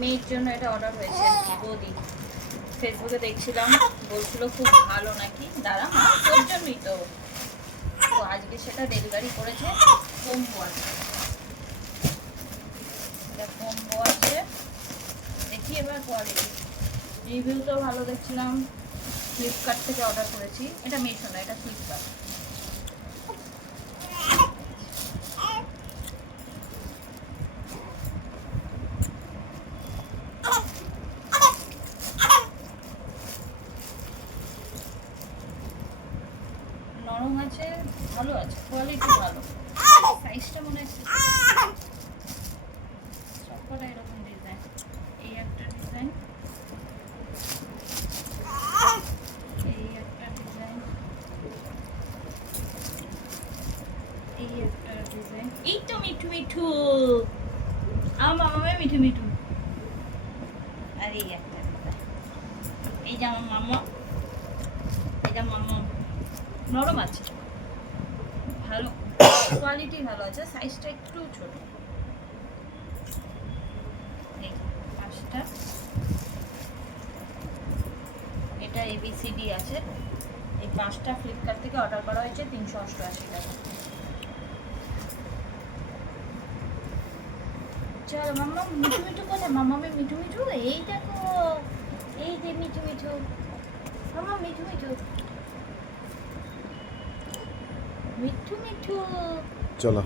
মেয়ের জন্য এটা অর্ডার হয়েছে বৌদি ফেসবুকে দেখছিলাম, বলছিল খুব ভালো নাকি। দাঁড়া মা, তোর জন্যই তো। তো আজকে সেটা ডেলিভারি করেছে। কম্বো আছে, এটা কম্বো আছে। দেখি এবার কোয়ালিটি। রিভিউ তো ভালো দেখছিলাম। ফ্লিপকার্ট থেকে অর্ডার করেছি। এটা মিশো না, এটা ফ্লিপকার্ট। নরম আছে, ভালো আছে, কোয়ালিটি ভালো। সাইজটা মনে হচ্ছে সবকটা এরকম ডিজাইন। এই একটা ডিজাইন, এই একটা ডিজাইন, এই একটা ডিজাইন। এই তো মিঠু মিঠু, আমার মামা মিঠু মিঠু। আর এই একটা ডিজাইন, এই যে আমার মামা, এটা মামা। নরম আছে, ভালো কোয়ালিটি ভালো আছে। সাইজটা একটু ছোট। এই 5টা, এটা ABCD আছে। এই 5টা ফ্লিপকার্ট থেকে অর্ডার করা হয়েছে 388 টাকা। চলো মাম্মা, মিঠু মিঠু কোথায়? মাম্মামে মিঠু মিঠু, এই দেখো, এই যে মিঠু মিঠু মাম্মা, মিঠু মিঠু মিঠু মিঠু। চলো।